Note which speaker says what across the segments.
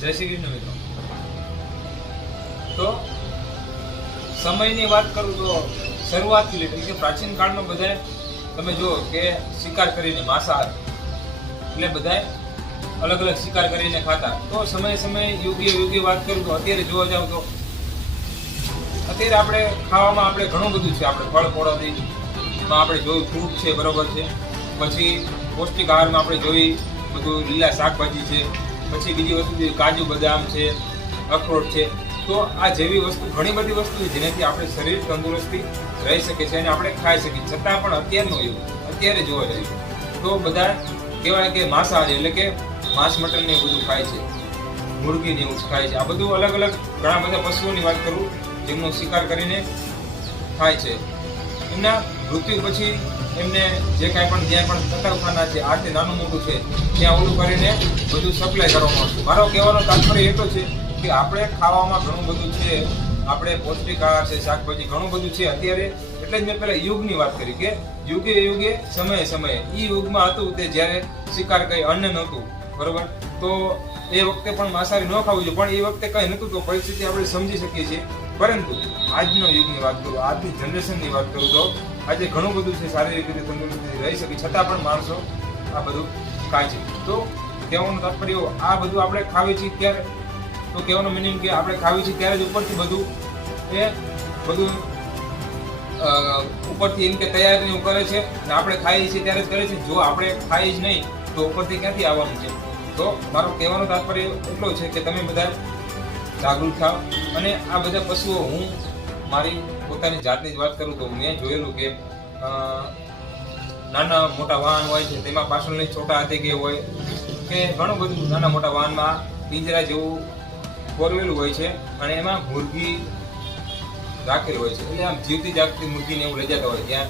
Speaker 1: જય શ્રી કૃષ્ણ મિત્રો. તો સમયની વાત કરું તો શરૂઆતથી લીધી કે પ્રાચીન કાળમાં બધાએ તમે જુઓ કે શિકાર કરીને માંસાહાર એટલે બધાએ અલગ અલગ શિકાર કરીને ખાતા. તો સમય સમયે યોગ્ય યોગ્ય વાત કરું તો અત્યારે જોવા જાવ તો અત્યારે આપણે ખાવામાં આપણે ઘણું બધું છે. આપણે ફળ ફળોથી આપણે જોયું ફ્રૂટ છે, બરોબર છે. પછી પૌષ્ટિક આહારમાં આપણે જોઈ બધું લીલા શાકભાજી છે. પછી બીજી વસ્તુ કાજુ બદામ છે, અખરોટ છે, તો આ જેવી વસ્તુ, ઘણી બધી વસ્તુ જેનાથી આપણે શરીર તંદુરસ્તી રહી શકે છે અને આપણે ખાઈ શકીએ. છતાં પણ અત્યારનું એવું, અત્યારે જોવા જઈએ. તો બધા કહેવાય કે માંસાહારી એટલે કે માંસ મટન ને એવું બધું ખાય છે, મુરગી ને એવું ખાય છે. આ બધું અલગ અલગ ઘણા બધા પશુઓની વાત કરું, જેમનો શિકાર કરીને ખાય છે. એમના મૃત્યુ પછી એમને જે કાંઈ પણ જ્યાં પણ કતલખાના છે આ તે નાનું મોટું છે, ત્યાં ઓલું કરીને બધું સપ્લાય કરવામાં આવશે. મારો કહેવાનો તાત્પર્ય એટલો છે કે આપણે ખાવામાં ઘણું બધું છે, આપણે પૌષ્ટિક આહાર છે, શાકભાજી ઘણું બધું છે, અત્યારે એટલે જ મેં પહેલાં યુગની વાત કરી કે યુગે યુગે સમયે સમયે એ યુગમાં હતું તે જ્યારે શિકાર કઈ અન્ન નહોતું, બરોબર? તો એ વખતે પણ માંસાહારી ન ખાવું જોઈએ, પણ એ વખતે કઈ નહોતું તો પરિસ્થિતિ આપણે સમજી શકીએ છીએ. પરંતુ આજનો યુગની વાત કરું, આજની જનરેશનની વાત કરું તો આજે ઘણું બધું છે શારીરિક રીતે તંદુરસ્તી રહી શકે, છતાં પણ માણસો આ બધું ખાય છે. તો કહેવાનું તાત્પર્ય આ બધું આપણે ખાવી છીએ ત્યારે, તો કહેવાનો મિનિંગ કે આપણે ખાવી છીએ ત્યારે જ ઉપરથી બધું એ બધું ઉપરથી એમ કે તૈયારી એવું કરે છે અને આપણે ખાઈએ છીએ ત્યારે જ કરે છે. જો આપણે ખાઈએ જ નહીં, તો ઉપરથી ક્યાંથી આવવાનું છે? તો મારો કહેવાનો તાત્પર્ય એટલો છે કે તમે બધા જાગૃત થાવ. અને આ બધા પશુઓ હું મારી પોતાની જાતની જ વાત કરું તો મેં જોયેલું કે નાના મોટા વાહન હોય છે, તેમાં પાછળની છોટા હાથે કે હોય, કે ઘણું બધું નાના મોટા વાહનમાં પિંજરા જેવું કોરવેલું હોય છે અને એમાં મુરગી રાખેલી હોય છે. એટલે આમ જીવતી જાગતી મુરગીને એવું લઈ જતા હોય, ત્યાં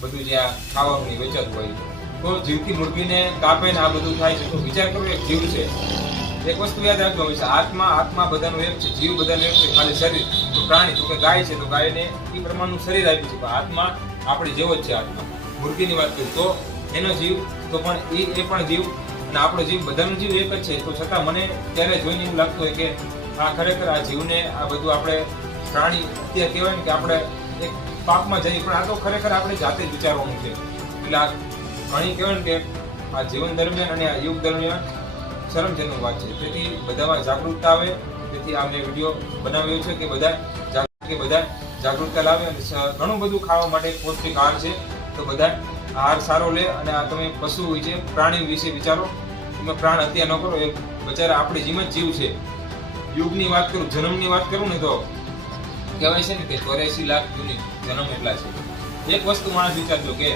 Speaker 1: બધું જ્યાં ખાવાનું વેચાતું હોય તો જીવથી મુરગીને કાપે ને આ બધું થાય છે. તો વિચાર કરો, એક જીવ છે. એક વસ્તુ યાદ રાખજો હંમેશા, આત્મા આત્મા બધાનું એક છે, જીવ બધાનું એક છે, ખાલી શરીર. તો પ્રાણી, તો કે ગાય છે, તો ગાયને એ પ્રમાણનું શરીર આપ્યું છે. પણ આત્મા આપણે જેવો જ છે આત્મા. મુરગીની વાત કરું તો એનો જીવ, તો પણ એ એ પણ જીવ અને આપણો જીવ બધાનો જીવ એક જ છે. તો છતાં મને ત્યારે જોઈને એવું લાગતું હોય કે આ ખરેખર આ જીવને આ બધું આપણે પ્રાણી અત્યારે કહેવાય ને કે આપણે એક પાપમાં જઈએ, પણ આ તો ખરેખર આપણે જાતે જ વિચારવાનું છે. એટલે આ ઘણી કહેવાય કે આ જીવન દરમિયાન અને આ યુગ દરમિયાન શરમજનક વાત છે. તેથી બધામાં જાગૃતતા આવે, તેથી આ મેં વીડિયો બનાવ્યો છે કે બધા જાગૃત કે બધા જાગૃતતા લાવે અને ઘણું બધું ખાવા માટે પૌષ્ટિક આહાર છે. તો બધા આહાર સારો લે અને આ તમે પશુ છે, પ્રાણી વિશે વિચારો. તમે પ્રાણ હત્યા ન કરો, એ બચારા આપણી જેમ જ જીવ છે. યુગની વાત કરું, જન્મની વાત કરું ને તો કહેવાય છે ને કે ચોર્યાસી લાખ જૂની જન્મ એટલા છે. એક વસ્તુ માણસ વિચારજો કે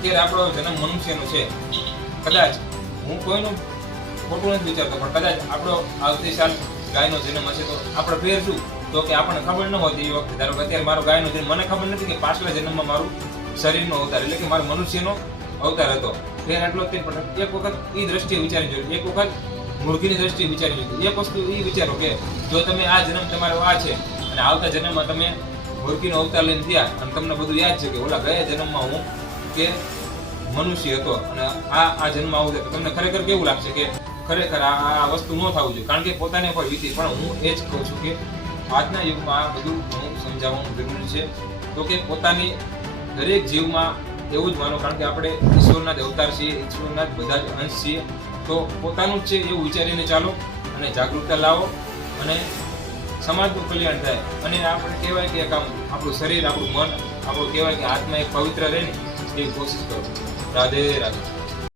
Speaker 1: અત્યારે આપણો જન્મ મનુષ્યનો છે. કદાચ હું કોઈનું ખોટું નથી વિચારતો, પણ કદાચ આપણો આવતી સાલ ગાયનો જન્મ હશે તો આપણે ફેર શું તો કે આપણને ખબર ન હોતી એ વખતે. ધારો કે અત્યારે મારો ગાયનો જન્મ, મને ખબર નથી કે પાછલા જન્મમાં મારું શરીરનો અવતાર, એટલે કે મારો મનુષ્યનો અવતાર હતો. ફેર આટલો તે પણ એક વખત એ દ્રષ્ટિએ વિચારી જોયું એક વખત મૂર્ખીની દ્રષ્ટિએ વિચારી જોયું એક વસ્તુ એ વિચારો કે જો તમે આ જન્મ તમારો આ છે, અને આવતા જન્મમાં તમે મુર્ગીનો અવતાર લઈને થયા અને તમને બધું યાદ છે કે ઓલા ગયા જન્મમાં હું કે મનુષ્ય હતો. અને આ આ જન્મ આવું છે. તો તમને ખરેખર કેવું લાગશે કે ખરેખર આ વસ્તુ ન થવું જોઈએ. કારણ કે પોતાને પણ વીતી પણ હું એ જ કહું છું કે આજના યુગમાં આ બધું ઘણું સમજાવવાનું જરૂરી છે. તો કે પોતાની દરેક જીવમાં એવું જ માનો, કારણ કે આપણે ઈશ્વરના જ અવતાર છીએ, ઈશ્વરના જ બધા જ અંશ છીએ. તો પોતાનું જ છે એવું વિચારીને ચાલો અને જાગૃતતા લાવો અને સમાજનું કલ્યાણ થાય. અને આપણે કહેવાય કે એક આમ આપણું શરીર, આપણું મન, આપણું કહેવાય કે આત્મા એક પવિત્ર રહે ને એવી કોશિશ કરો. રાધે રાધે.